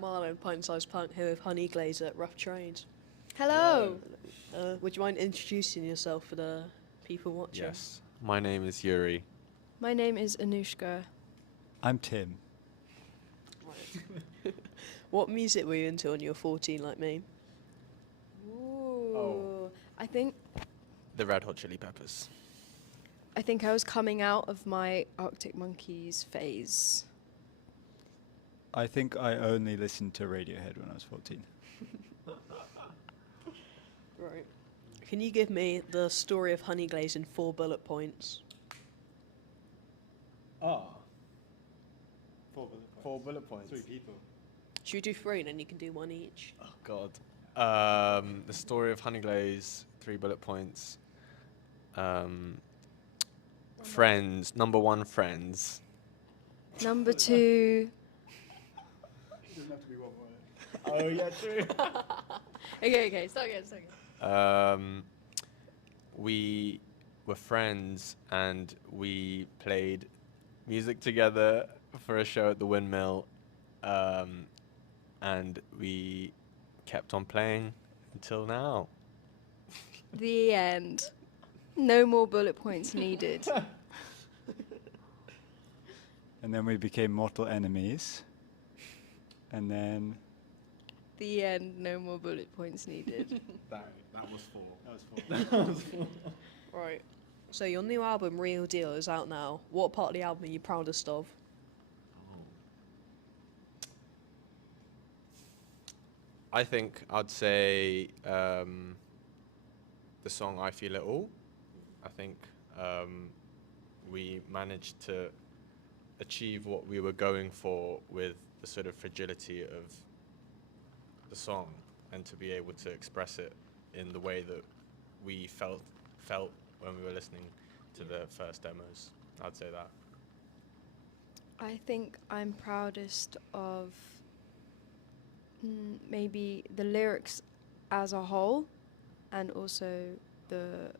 I'm Arlen, pint-sized pint here with Honeyglaze at Rough Trade. Hello. Would you mind introducing yourself for the people watching? Yes. My name is Yuri. My name is Anushka. I'm Tim. Right. What music were you into when you were 14 like me? Ooh. I think The Red Hot Chili Peppers. I was coming out of my Arctic Monkeys phase. I think I only listened to Radiohead when I was 14. Right. Can you give me the story of Honeyglaze in 4 bullet points? Ah. 4 bullet points. 3 people. Should we do 3 and then you can do 1 each? Oh, God. The story of Honeyglaze, 3 bullet points. Friends. Number 1, friends. Number 2. It doesn't have to be one word. Oh, yeah, true. Okay, start again. We were friends and we played music together for a show at the Windmill, and we kept on playing until now. The end. No more bullet points needed. And then we became mortal enemies. And then... The end. No more bullet points needed. That was 4. That was 4. Right. So your new album, Real Deal, is out now. What part of the album are you proudest of? I think I'd say the song I Feel It All. I think we managed to achieve what we were going for with the sort of fragility of the song, and to be able to express it in the way that we felt when we were listening to the first demos. I'd say that. I think I'm proudest of maybe the lyrics as a whole, and also the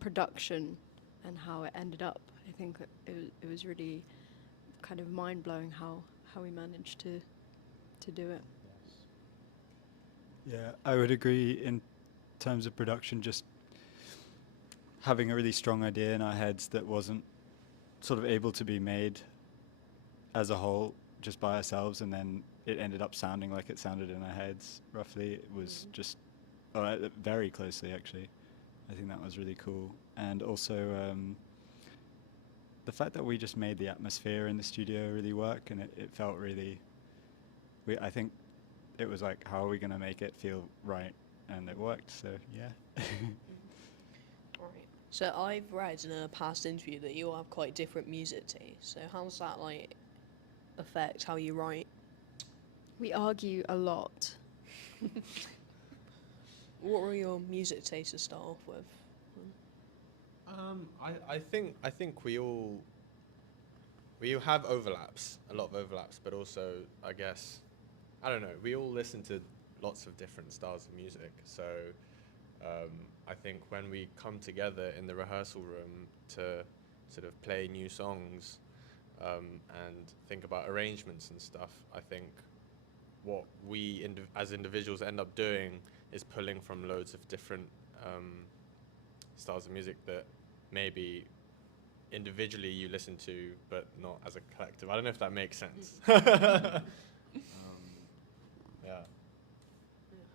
production and how it ended up. I think it was really kind of mind-blowing how we managed to do it. Yeah, I would agree in terms of production, just having a really strong idea in our heads that wasn't sort of able to be made as a whole just by ourselves, and then it ended up sounding like it sounded in our heads, roughly. It was just very closely, actually. I think that was really cool. And also the fact that we just made the atmosphere in the studio really work, and it felt really... I think it was like, how are we going to make it feel right? And it worked, so yeah. Right. So I've read in a past interview that you all have quite different music tastes. So how does that like affect how you write? We argue a lot. What were your music tastes to start off with? I think we all have overlaps, a lot of overlaps, but also I guess I don't know. We all listen to lots of different styles of music, so I think when we come together in the rehearsal room to sort of play new songs and think about arrangements and stuff, I think what we as individuals end up doing is pulling from loads of different styles of music that maybe individually you listen to, but not as a collective. I don't know if that makes sense.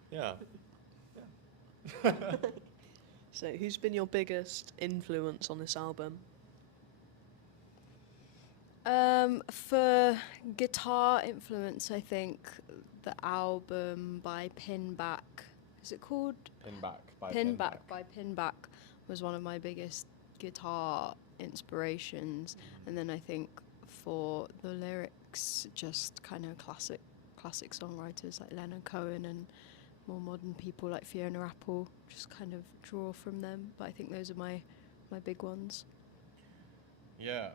Yeah. So who's been your biggest influence on this album? For guitar influence, I think the album by Pinback, is it called? Pinback by Pinback was one of my biggest guitar inspirations. And then I think for the lyrics, just kind of classic songwriters like Leonard Cohen and more modern people like Fiona Apple, just kind of draw from them. But I think those are my big ones. Yeah.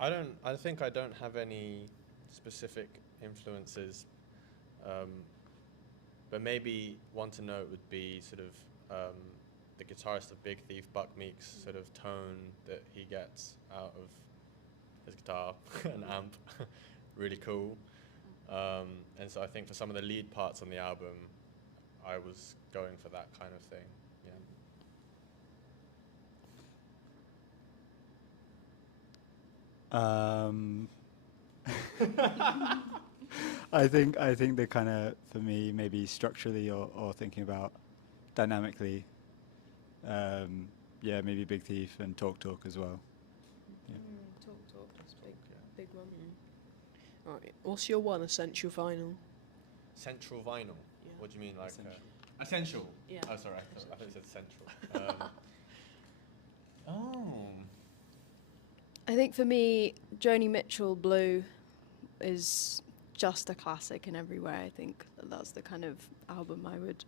I think I don't have any specific influences, but maybe one to note would be sort of the guitarist of Big Thief, Buck Meek's sort of tone that he gets out of his guitar and amp. Really cool. And so I think for some of the lead parts on the album, I was going for that kind of thing. I think they're kind of, for me, maybe structurally or thinking about dynamically. Yeah, maybe Big Thief and Talk Talk as well. Yeah. Talk, that's big one. Alright, what's your one essential vinyl? Central vinyl. Yeah. What do you mean, like Essential. Yeah. Oh, sorry, I thought you said central. Oh. I think for me, Joni Mitchell Blue is just a classic in every way. I think that's the kind of album I would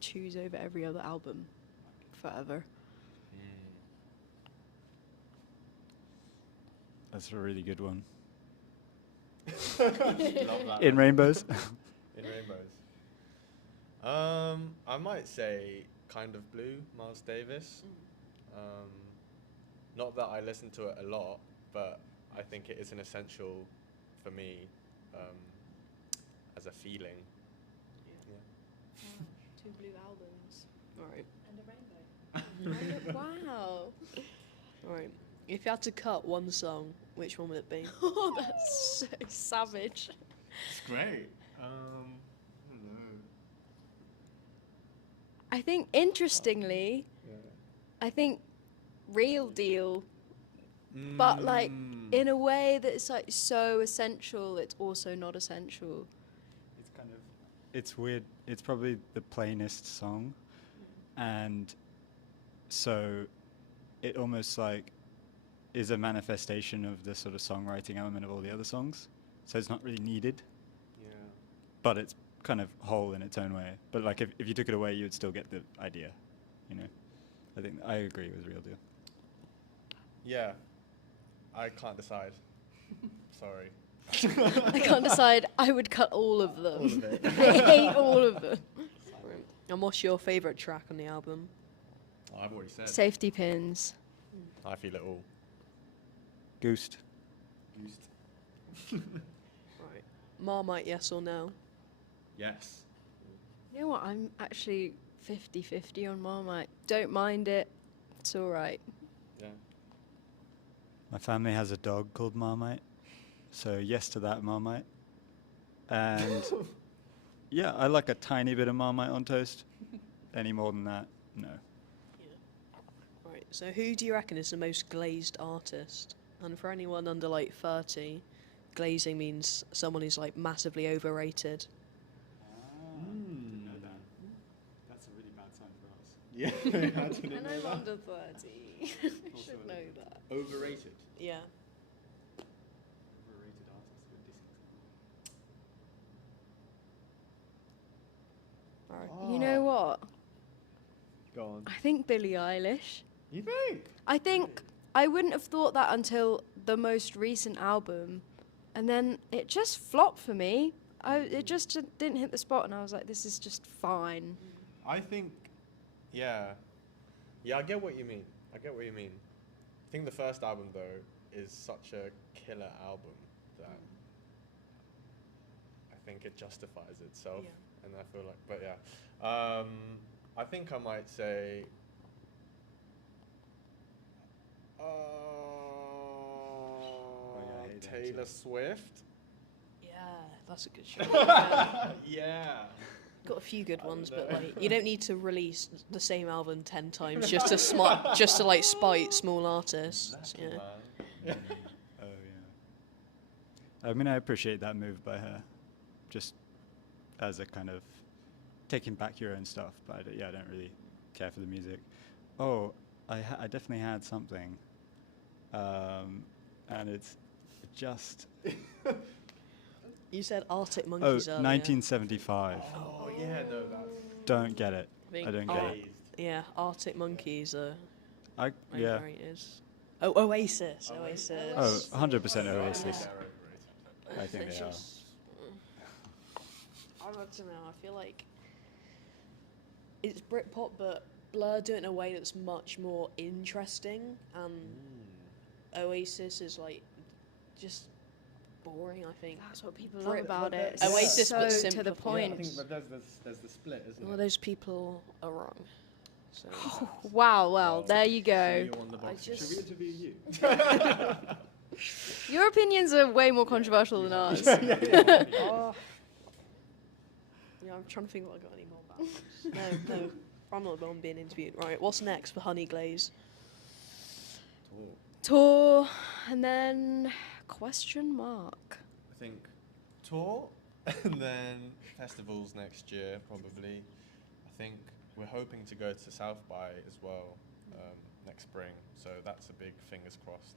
choose over every other album forever. That's a really good one. Love that. In Rainbows. In Rainbows. I might say Kind of Blue, Miles Davis. Not that I listen to it a lot, but I think it is an essential for me as a feeling. Two blue albums. Alright. And a rainbow. Wow. Alright. If you had to cut one song, which one would it be? Oh, that's so savage. It's great. I don't know. I think, interestingly, I think Real Deal, but like in a way that's like so essential, it's also not essential. It's kind of, it's weird. It's probably the plainest song, and so it almost like is a manifestation of the sort of songwriting element of all the other songs. So it's not really needed, Yeah. but it's kind of whole in its own way. But like if you took it away, you would still get the idea, you know. I think I agree with Real Deal. Yeah. I can't decide. Sorry. I can't decide. I would cut all of them. All of it. I hate all of them. Right. And what's your favourite track on the album? Oh, I've already said. Safety pins. I feel it all. Goosed. Right. Marmite, yes or no? Yes. You know what? I'm actually 50-50 on Marmite. Don't mind it. It's all right. Yeah. My family has a dog called Marmite, so yes to that, Marmite. And yeah, I like a tiny bit of Marmite on toast. Any more than that, no. Right. So who do you reckon is the most glazed artist? And for anyone under like 30, glazing means someone who's like massively overrated. Know that. That's a really bad sign for us. Yeah. How did it And know I'm that? under 30. I should know that. Overrated. Yeah. Overrated artists with Alright. You know what? Go on. I think Billie Eilish. You think? I think I wouldn't have thought that until the most recent album, and then it just flopped for me. It just didn't hit the spot, and I was like, this is just fine. I think, yeah, I get what you mean. I think the first album though is such a killer album that I think it justifies itself, Yeah. and I feel like, but yeah, I think I might say, yeah, I hate that Taylor too. Swift. Yeah, that's a good show. Yeah. Got a few good ones, but know. like you don't need to release the same album 10 times just to like spite small artists. Yeah. Man. Oh yeah. I mean, I appreciate that move by her, just as a kind of taking back your own stuff. But I don't really care for the music. Oh, I definitely had something, and it's just You said Arctic oh, Monkeys earlier. Oh1975. yeah, no, that's Don't get it. think I don't get Ar- it. Yeah, Arctic Monkeys are Yeah. overrated. Oh, Oasis. Oasis. Oh, 100% Oasis. They're I think It's they are. just- I don't know. I feel like it's Britpop, but Blur do it in a way that's much more interesting. And Oasis is like just boring, I think. That's what people But- love about but it. that- It's Oasis, but so to the simplified. Yeah, I point. think, but there's the split, isn't Well, it? those people are wrong. So Wow, well, Well, there you So go. you won the I boxing. just- Should we interview you? Your opinions are way more controversial than ours. oh. Yeah, I'm trying to think what I got any more about. No, I'm not the one being interviewed. Right, what's next for Honey Glaze? Tour, and then question mark. I think tour and then festivals next year probably. I think we're hoping to go to South by as well next spring, so that's a big fingers crossed.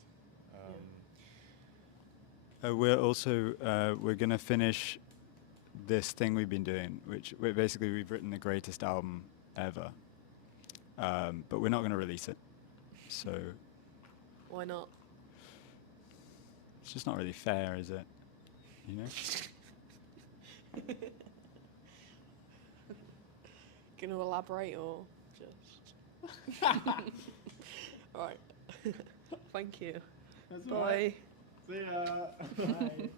We're also we're gonna finish this thing we've been doing, which we've written the greatest album ever, but we're not gonna release it. So Why not? it's just not really fair, is it? You know. Gonna elaborate or just? Right. Thank you. That's Bye. all right. See ya. Bye.